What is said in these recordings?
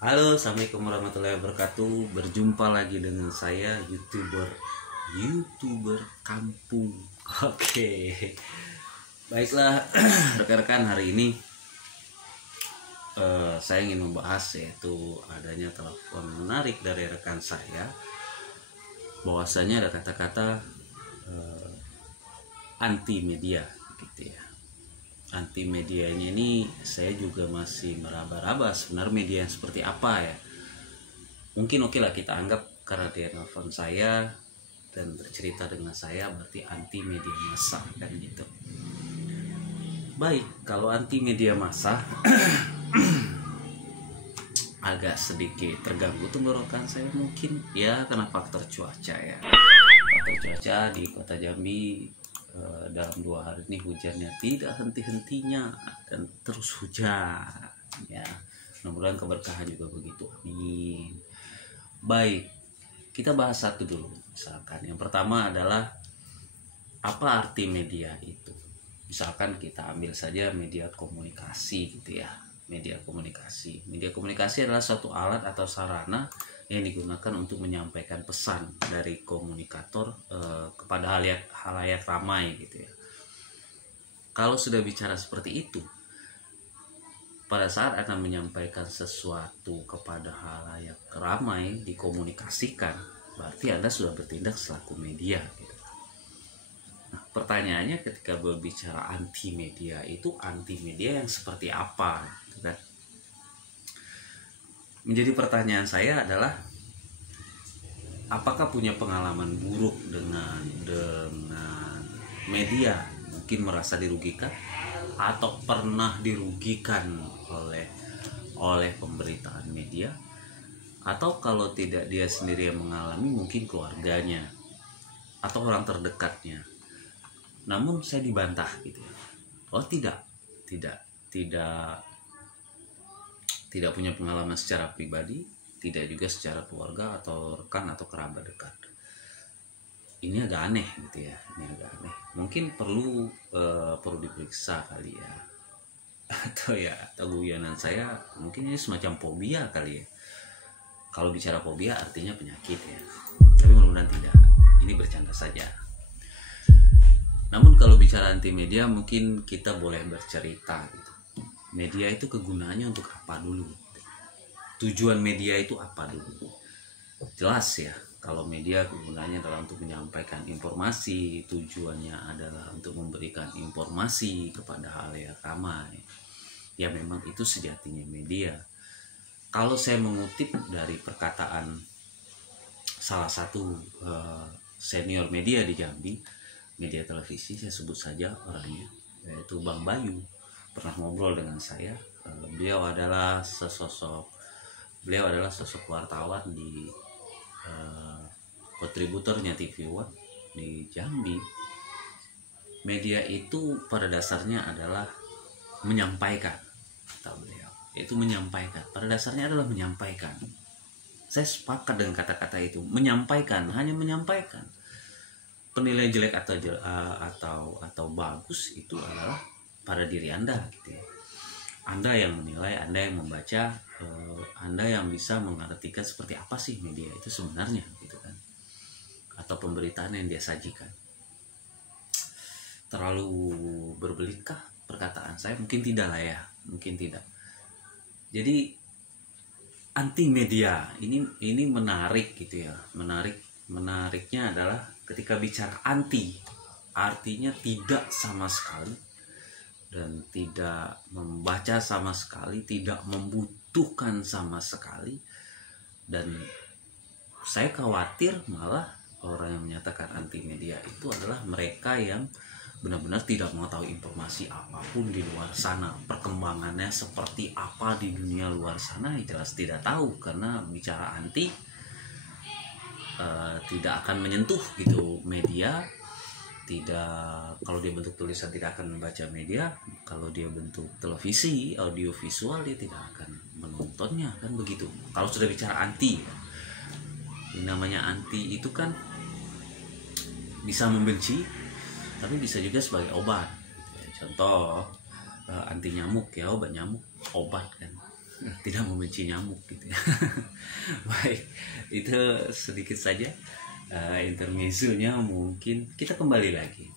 Halo, assalamualaikum warahmatullahi wabarakatuh. Berjumpa lagi dengan saya, youtuber kampung. Oke, baiklah rekan-rekan, hari ini saya ingin membahas yaitu adanya telepon menarik dari rekan saya, bahwasanya ada kata-kata anti media, gitu ya. Anti medianya ini saya juga masih meraba-raba sebenarnya media yang seperti apa ya. Mungkin oke lah kita anggap karena dia nelfon saya dan bercerita dengan saya berarti anti media massa kan gitu. Baik, kalau anti media massa agak sedikit terganggu tenggorokan saya mungkin ya karena faktor cuaca ya. Faktor cuaca di kota Jambi dalam 2 hari ini hujannya tidak henti-hentinya dan terus hujan ya. Mudah-mudahan keberkahan juga begitu, amin. Baik, kita bahas satu dulu. Misalkan yang pertama adalah apa arti media itu. Misalkan kita ambil saja media komunikasi gitu ya. Media komunikasi adalah suatu alat atau sarana yang digunakan untuk menyampaikan pesan dari komunikator kepada halayak ramai gitu ya. Kalau sudah bicara seperti itu, pada saat akan menyampaikan sesuatu kepada halayak ramai dikomunikasikan, berarti Anda sudah bertindak selaku media gitu. Nah, pertanyaannya ketika berbicara anti media itu anti media yang seperti apa gitu kan? Menjadi pertanyaan saya adalah apakah punya pengalaman buruk dengan media, mungkin merasa dirugikan atau pernah dirugikan oleh pemberitaan media, atau kalau tidak dia sendiri yang mengalami mungkin keluarganya atau orang terdekatnya. Namun saya dibantah gitu. Oh tidak punya pengalaman secara pribadi, tidak juga secara keluarga atau rekan atau kerabat dekat. Ini agak aneh gitu ya, Mungkin perlu diperiksa kali ya. Atau guyonan saya mungkin ini semacam fobia kali ya. Kalau bicara fobia artinya penyakit ya. Tapi mudah-mudahan tidak. Ini bercanda saja. Namun kalau bicara anti media mungkin kita boleh bercerita gitu. Media itu kegunaannya untuk apa dulu? Tujuan media itu apa dulu? Jelas ya, kalau media kegunaannya adalah untuk menyampaikan informasi, tujuannya adalah untuk memberikan informasi kepada halayak ramai. Ya memang itu sejatinya media. Kalau saya mengutip dari perkataan salah satu senior media di Jambi, media televisi, saya sebut saja orangnya, yaitu Bang Bayu. Pernah ngobrol dengan saya. Beliau adalah sosok wartawan di kontributornya TV One di Jambi. Media itu pada dasarnya adalah menyampaikan, kata beliau. Itu menyampaikan. Pada dasarnya adalah menyampaikan. Saya sepakat dengan kata-kata itu. Menyampaikan, hanya menyampaikan. Penilaian jelek atau bagus itu adalah pada diri Anda gitu ya. Anda yang menilai, Anda yang membaca, Anda yang bisa mengartikan seperti apa sih media itu sebenarnya gitu kan. Atau pemberitaan yang dia sajikan. Terlalu berbelitkah perkataan saya? Mungkin tidak lah ya, mungkin tidak. Jadi anti media ini menarik gitu ya. Menariknya adalah ketika bicara anti, artinya tidak sama sekali dan tidak membaca sama sekali, tidak membutuhkan sama sekali. Dan saya khawatir malah orang yang menyatakan anti media itu adalah mereka yang benar-benar tidak mengetahui informasi apapun di luar sana. Perkembangannya seperti apa di dunia luar sana jelas tidak tahu, karena bicara anti tidak akan menyentuh gitu media. Tidak, kalau dia bentuk tulisan tidak akan membaca media, kalau dia bentuk televisi, audio visual dia tidak akan menontonnya kan begitu. Kalau sudah bicara anti, ini namanya anti itu kan bisa membenci, tapi bisa juga sebagai obat. Contoh anti nyamuk ya, obat nyamuk, obat kan. tidak membenci nyamuk gitu ya. Baik, itu sedikit saja intermezzonya. Mungkin kita kembali lagi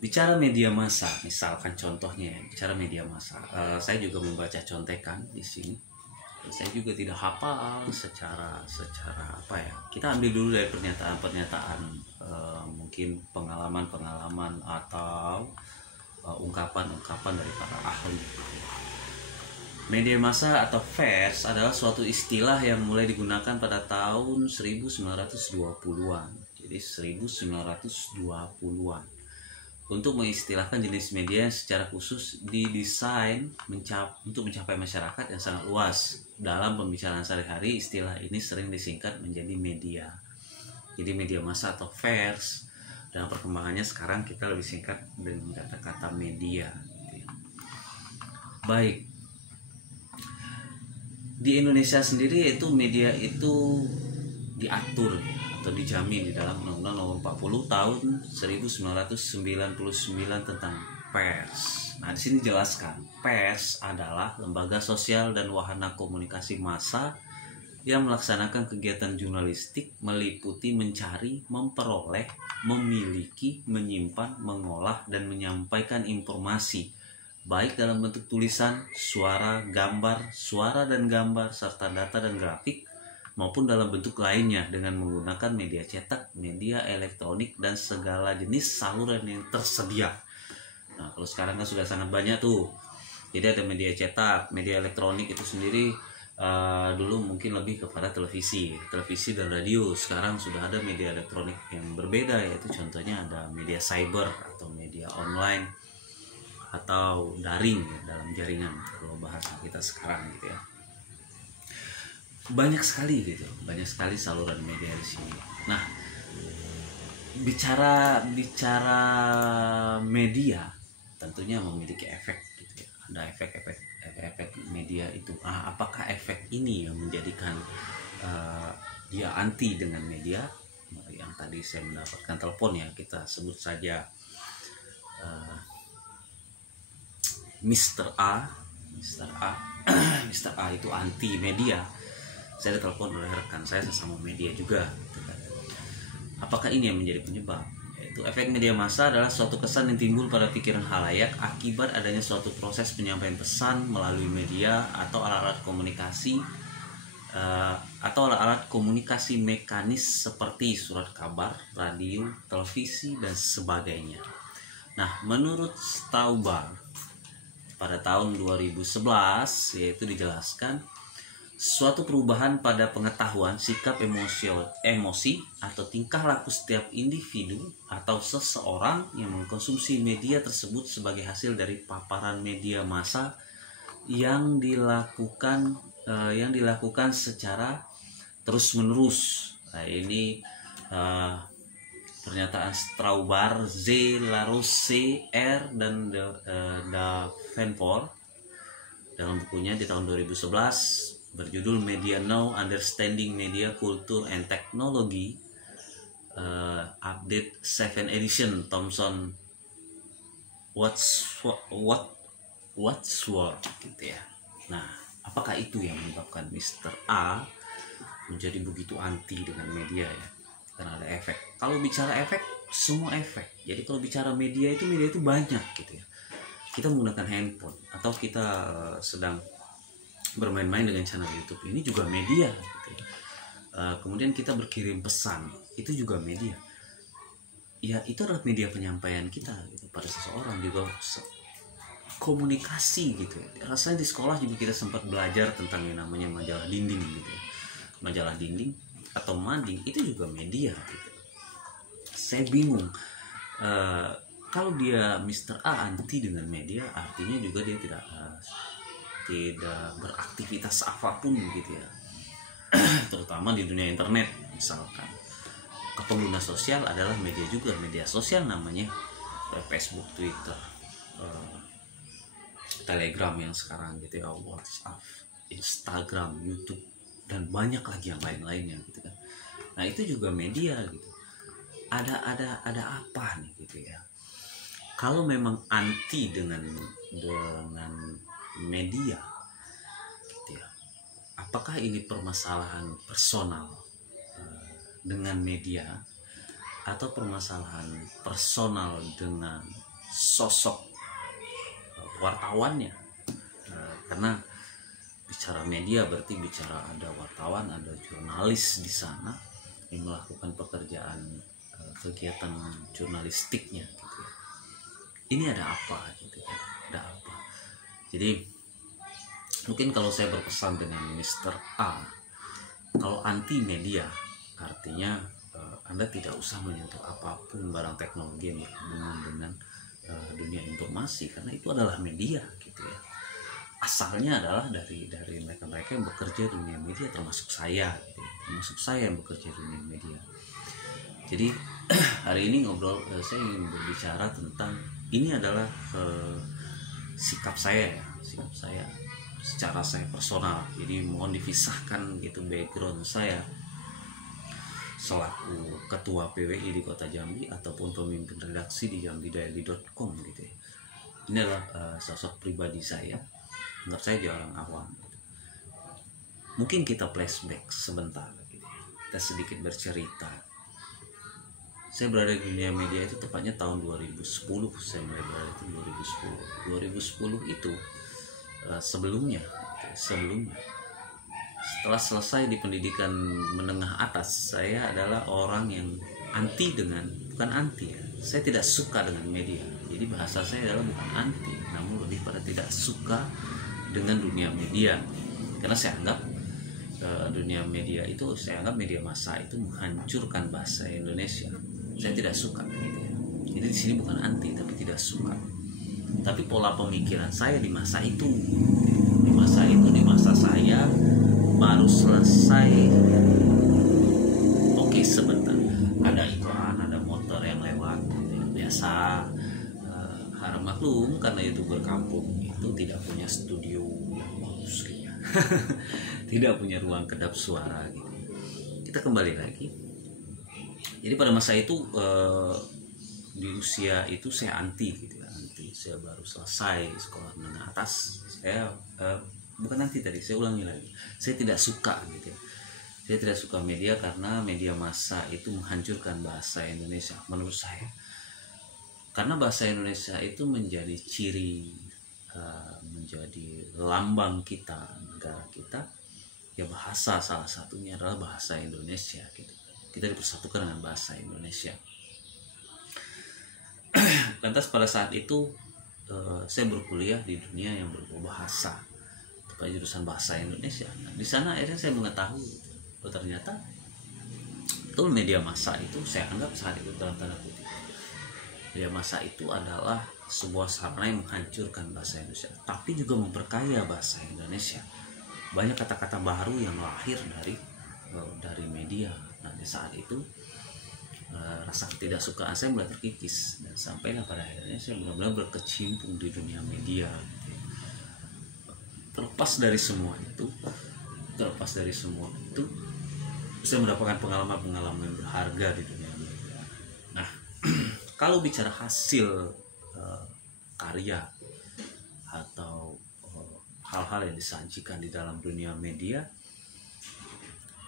bicara media massa, misalkan contohnya ya, bicara media massa. Saya juga membaca contekan di sini. Saya juga tidak hafal secara apa ya. Kita ambil dulu dari pernyataan mungkin pengalaman atau ungkapan dari para ahli. Media massa atau vers adalah suatu istilah yang mulai digunakan pada tahun 1920-an. Jadi 1920-an. Untuk mengistilahkan jenis media yang secara khusus didesain untuk mencapai masyarakat yang sangat luas. Dalam pembicaraan sehari-hari, istilah ini sering disingkat menjadi media. Jadi media massa atau vers, dalam perkembangannya sekarang kita lebih singkat dengan kata-kata media. Baik, di Indonesia sendiri itu media itu diatur atau dijamin di dalam Undang-Undang Nomor 40 Tahun 1999 tentang pers. Nah, di sini jelaskan, pers adalah lembaga sosial dan wahana komunikasi massa yang melaksanakan kegiatan jurnalistik meliputi mencari, memperoleh, memiliki, menyimpan, mengolah, dan menyampaikan informasi baik dalam bentuk tulisan, suara, dan gambar, serta data dan grafik, maupun dalam bentuk lainnya dengan menggunakan media cetak, media elektronik, dan segala jenis saluran yang tersedia. Nah, kalau sekarang kan sudah sangat banyak tuh. Jadi ada media cetak, media elektronik itu sendiri dulu mungkin lebih kepada televisi dan radio. Sekarang sudah ada media elektronik yang berbeda, yaitu contohnya ada media cyber atau media online atau daring ya, dalam jaringan kalau bahasa kita sekarang gitu ya. Banyak sekali saluran media di sini. Nah, bicara media tentunya memiliki efek gitu ya. Ada efek media itu. Apakah efek ini yang menjadikan dia anti dengan media? Yang tadi saya mendapatkan telepon ya, kita sebut saja Mr. A itu anti media. Saya ditelepon oleh rekan saya sesama media juga. Apakah ini yang menjadi penyebab? Yaitu efek media massa adalah suatu kesan yang timbul pada pikiran khalayak akibat adanya suatu proses penyampaian pesan melalui media atau alat-alat komunikasi mekanis seperti surat kabar, radio, televisi, dan sebagainya. Nah, menurut Stauber pada tahun 2011 yaitu dijelaskan suatu perubahan pada pengetahuan, sikap emosi atau tingkah laku setiap individu atau seseorang yang mengkonsumsi media tersebut sebagai hasil dari paparan media massa yang dilakukan secara terus-menerus. Nah, ini pernyataan Stauber, Z. Larousse, R. dan Davenport dalam bukunya di tahun 2011 berjudul Media Now, Understanding Media Culture and Technology, update 7 edition, Thomson Wadsworth gitu ya. Nah, apakah itu yang menyebabkan Mr. A menjadi begitu anti dengan media ya? Karena ada efek. Kalau bicara efek, semua efek. Jadi kalau bicara media itu banyak gitu ya. Kita menggunakan handphone atau kita sedang bermain-main dengan channel YouTube, ini juga media gitu ya. Kemudian kita berkirim pesan, itu juga media. Ya, itu adalah media penyampaian kita gitu, pada seseorang juga komunikasi gitu ya. Rasanya di sekolah juga kita sempat belajar tentang yang namanya majalah dinding gitu ya. Majalah dinding atau mading itu juga media gitu. Saya bingung. Kalau dia Mr. A anti dengan media, artinya juga dia tidak beraktivitas apapun gitu ya. Terutama di dunia internet misalkan. Pengguna sosial adalah media juga, media sosial namanya Facebook, Twitter, Telegram yang sekarang gitu ya, WhatsApp, Instagram, YouTube, dan banyak lagi yang lain-lainnya gitu kan. Nah, itu juga media gitu. Ada apa nih gitu ya. Kalau memang anti dengan media, apakah ini permasalahan personal dengan media atau permasalahan personal dengan sosok wartawannya. Karena bicara media berarti bicara ada wartawan, ada jurnalis di sana yang melakukan pekerjaan kegiatan jurnalistiknya gitu ya. Ini ada apa gitu ya, ada apa. Jadi mungkin kalau saya berpesan dengan Mr. A, kalau anti media artinya Anda tidak usah menyentuh apapun barang teknologi yang berhubungan dengan dunia informasi, karena itu adalah media gitu ya. Asalnya adalah dari mereka-mereka yang bekerja di dunia media, termasuk saya gitu ya. Termasuk saya yang bekerja di dunia media. Jadi hari ini saya ingin berbicara tentang ini adalah sikap saya secara saya personal. Jadi mohon dipisahkan gitu background saya selaku ketua PWI di Kota Jambi ataupun pemimpin redaksi di jambidaily.com gitu ya. Ini adalah sosok pribadi saya. Menurut saya dia orang awam. Mungkin kita flashback sebentar gitu. Kita sedikit bercerita. Saya berada di dunia media itu tepatnya tahun 2010. Saya mulai berada di 2010 itu sebelumnya setelah selesai di pendidikan menengah atas, saya adalah orang yang saya tidak suka dengan media. Jadi bahasa saya adalah bukan anti, namun lebih pada tidak suka dengan dunia media, karena saya anggap dunia media itu, saya anggap media massa itu menghancurkan bahasa Indonesia. Saya tidak suka gitu ya. Jadi di sini bukan anti tapi tidak suka. Tapi pola pemikiran saya di masa itu, di masa saya baru selesai. Oke, sebentar ada iklan, ada motor yang lewat gitu ya. Biasa. Harap maklum karena itu berkampung itu tidak punya studio yang bagus gitu ya. Tidak punya ruang kedap suara gitu. Kita kembali lagi. Jadi pada masa itu di usia itu saya anti gitu ya. Saya baru selesai sekolah menengah atas. Saya bukan anti tadi, saya ulangi lagi. Saya tidak suka gitu ya. Saya tidak suka media karena media massa itu menghancurkan bahasa Indonesia menurut saya. Karena bahasa Indonesia itu menjadi ciri, menjadi lambang kita, negara kita. Ya bahasa salah satunya adalah bahasa Indonesia gitu. Kita dipersatukan dengan bahasa Indonesia. Lantas pada saat itu saya berkuliah di dunia yang berbau bahasa, pada jurusan bahasa Indonesia. Nah, di sana akhirnya saya mengetahui ternyata betul media massa itu saya anggap saat itu dalam tanda kutip. Media massa itu adalah sebuah sarana yang menghancurkan bahasa Indonesia, tapi juga memperkaya bahasa Indonesia. Banyak kata-kata baru yang lahir dari media. Nah, di saat itu rasa ketidaksukaan saya mulai terkikis dan sampailah pada akhirnya saya benar-benar berkecimpung di dunia media. Terlepas dari semua itu, saya mendapatkan pengalaman berharga di dunia media. Nah, kalau bicara hasil karya atau hal-hal yang disajikan di dalam dunia media,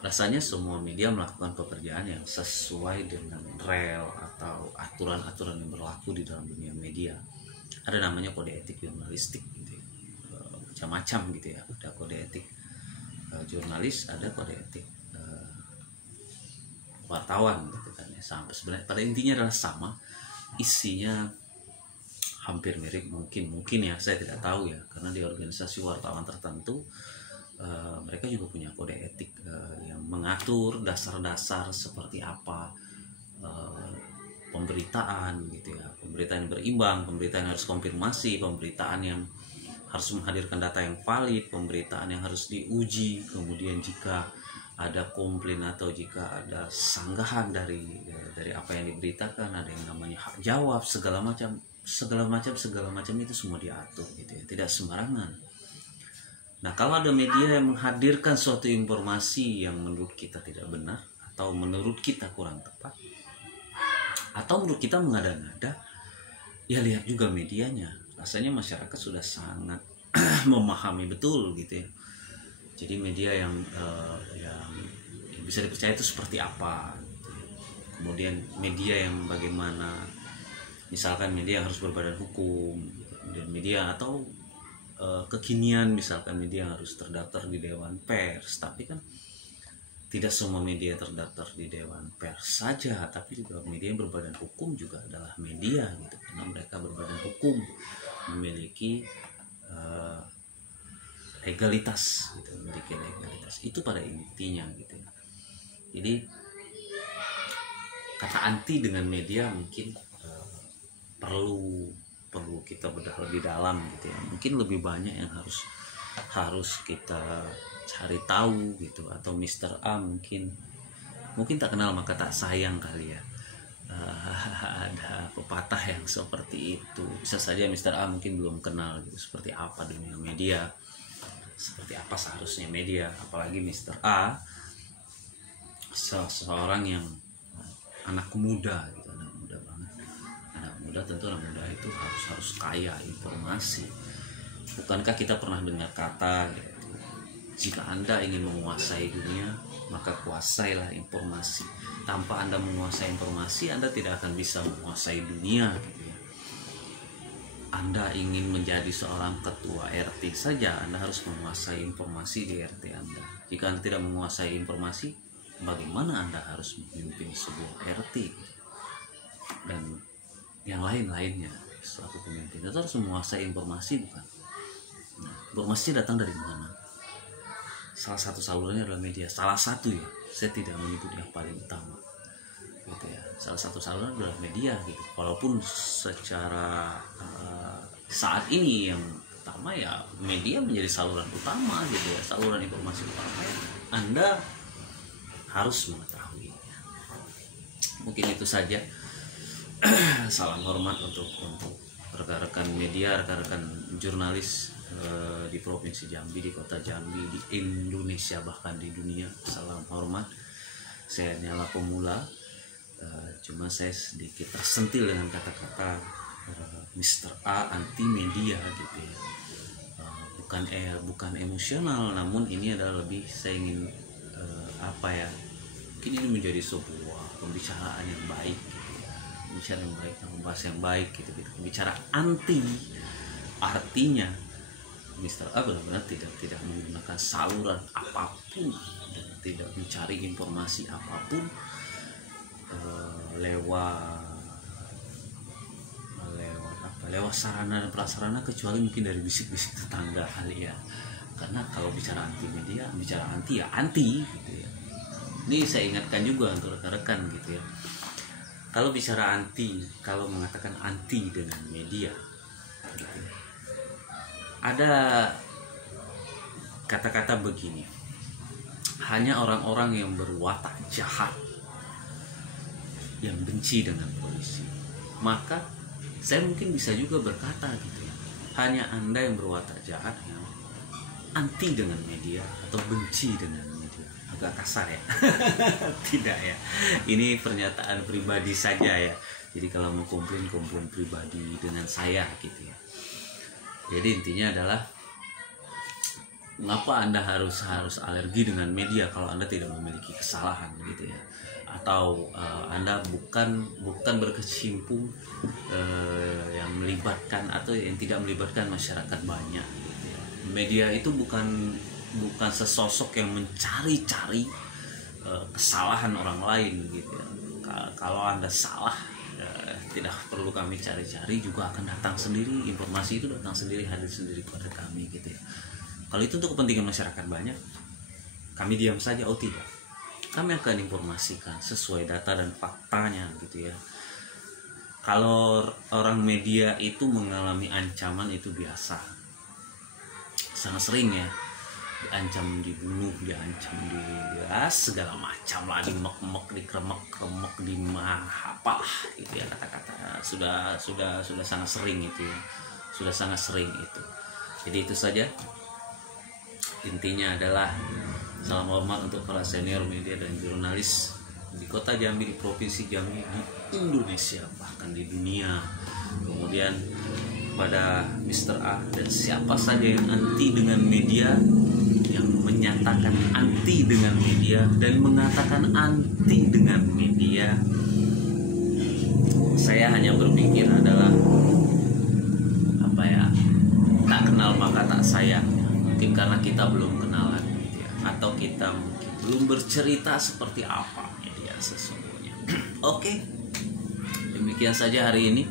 rasanya semua media melakukan pekerjaan yang sesuai dengan rel atau aturan-aturan yang berlaku di dalam dunia media. Ada namanya kode etik jurnalistik gitu ya. Macam-macam gitu ya. Ada kode etik jurnalis, ada kode etik wartawan gitu kan ya. Sampai sebenarnya pada intinya adalah sama, isinya hampir mirip, mungkin ya, saya tidak tahu ya, karena di organisasi wartawan tertentu mereka juga punya kode etik yang mengatur dasar-dasar seperti apa pemberitaan gitu ya, pemberitaan yang berimbang, pemberitaan yang harus konfirmasi, pemberitaan yang harus menghadirkan data yang valid, pemberitaan yang harus diuji, kemudian jika ada komplain atau jika ada sanggahan dari apa yang diberitakan, ada yang namanya hak jawab, segala macam itu semua diatur gitu ya, tidak sembarangan. Nah, kalau ada media yang menghadirkan suatu informasi yang menurut kita tidak benar atau menurut kita kurang tepat atau menurut kita mengada-ngada, ya lihat juga medianya. Rasanya masyarakat sudah sangat memahami betul gitu ya. Jadi media yang bisa dipercaya itu seperti apa. Kemudian media yang bagaimana, misalkan media yang harus berbadan hukum, kemudian media atau kekinian misalkan media yang harus terdaftar di Dewan Pers. Tapi kan tidak semua media terdaftar di Dewan Pers saja, tapi juga media yang berbadan hukum juga adalah media gitu, karena mereka berbadan hukum, memiliki legalitas gitu, memiliki legalitas itu pada intinya gitu. Jadi kata anti dengan media mungkin perlu kita bedah lebih dalam gitu ya. Mungkin lebih banyak yang harus kita cari tahu gitu. Atau Mr. A mungkin tak kenal maka tak sayang kali ya. Ada pepatah yang seperti itu. Bisa saja Mr. A mungkin belum kenal gitu, seperti apa dunia media, seperti apa seharusnya media. Apalagi Mr. A seorang yang anak muda gitu, anak muda banget. Anak muda, tentu anak muda itu harus kaya informasi. Bukankah kita pernah dengar kata gitu, jika Anda ingin menguasai dunia, maka kuasailah informasi. Tanpa Anda menguasai informasi, Anda tidak akan bisa menguasai dunia gitu ya. Anda ingin menjadi seorang ketua RT saja, Anda harus menguasai informasi di RT Anda. Jika Anda tidak menguasai informasi, bagaimana Anda harus memimpin sebuah RT dan yang lain-lainnya. Selaku pemimpin itu harus menguasai informasi, bukan? Nah, informasi datang dari mana? Salah satu salurannya adalah media. Salah satu ya, saya tidak menyebut yang paling utama gitu ya. Salah satu saluran adalah media gitu. Walaupun secara saat ini yang utama ya media menjadi saluran utama gitu ya, saluran informasi utama ya. Anda harus mengetahui. Mungkin itu saja. Salam hormat untuk rekan-rekan media, rekan-rekan jurnalis di Provinsi Jambi, di Kota Jambi, di Indonesia, bahkan di dunia. Salam hormat. Saya nyala pemula, cuma saya sedikit tersentil dengan kata-kata Mr. A anti media gitu ya. Bukan emosional, namun ini adalah lebih saya ingin mungkin ini menjadi sebuah pembicaraan yang baik gitu ya. Pembicaraan yang baik, membahas yang baik gitu. Bicara anti artinya Mr. A benar-benar tidak menggunakan saluran apapun dan tidak mencari informasi apapun lewat sarana dan prasarana, kecuali mungkin dari bisik-bisik tetangga kali ya. Karena kalau bicara anti media, bicara anti ya anti gitu ya. Ini saya ingatkan juga untuk rekan-rekan gitu ya. Kalau bicara anti, kalau mengatakan anti dengan media gitu ya, ada kata-kata begini, hanya orang-orang yang berwatak jahat yang benci dengan polisi. Maka saya mungkin bisa juga berkata gitu ya, hanya Anda yang berwatak jahat yang anti dengan media atau benci dengan media. Agak kasar ya. Tidak ya, ini pernyataan pribadi saja ya. Jadi kalau mau komplain pribadi dengan saya gitu ya. Jadi intinya adalah, mengapa Anda harus alergi dengan media kalau Anda tidak memiliki kesalahan gitu ya, atau Anda bukan berkecimpung yang melibatkan atau yang tidak melibatkan masyarakat banyak gitu ya. Media itu bukan sesosok yang mencari-cari kesalahan orang lain gitu ya. Kalau Anda salah, tidak perlu kami cari-cari, juga akan datang sendiri, informasi itu datang sendiri, hadir sendiri kepada kami gitu ya. Kalau itu untuk kepentingan masyarakat banyak, kami diam saja? Oh tidak, kami akan informasikan sesuai data dan faktanya gitu ya. Kalau orang media itu mengalami ancaman, itu biasa, sangat sering ya, diancam dibunuh, diancam segala macam lah, dimek-mek, dikremek-kremek, apalah gitu ya, kata-kata sudah sangat sering itu ya. Sudah sangat sering itu. Jadi itu saja. Intinya adalah salam hormat untuk para senior media dan jurnalis di Kota Jambi, di Provinsi Jambi, di Indonesia, bahkan di dunia. Kemudian pada Mr. A dan siapa saja yang anti dengan media, yang menyatakan anti dengan media dan mengatakan anti dengan media. Saya hanya berpikir adalah apa ya, tak kenal maka tak sayang. Mungkin karena kita belum kenalan gitu ya, atau kita mungkin belum bercerita seperti apa media sesungguhnya. Oke, demikian saja hari ini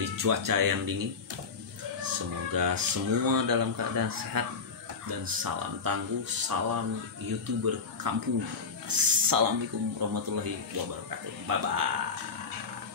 di cuaca yang dingin. Semoga semua dalam keadaan sehat, dan salam tangguh, salam YouTuber kampung. Assalamualaikum warahmatullahi wabarakatuh. Bye bye.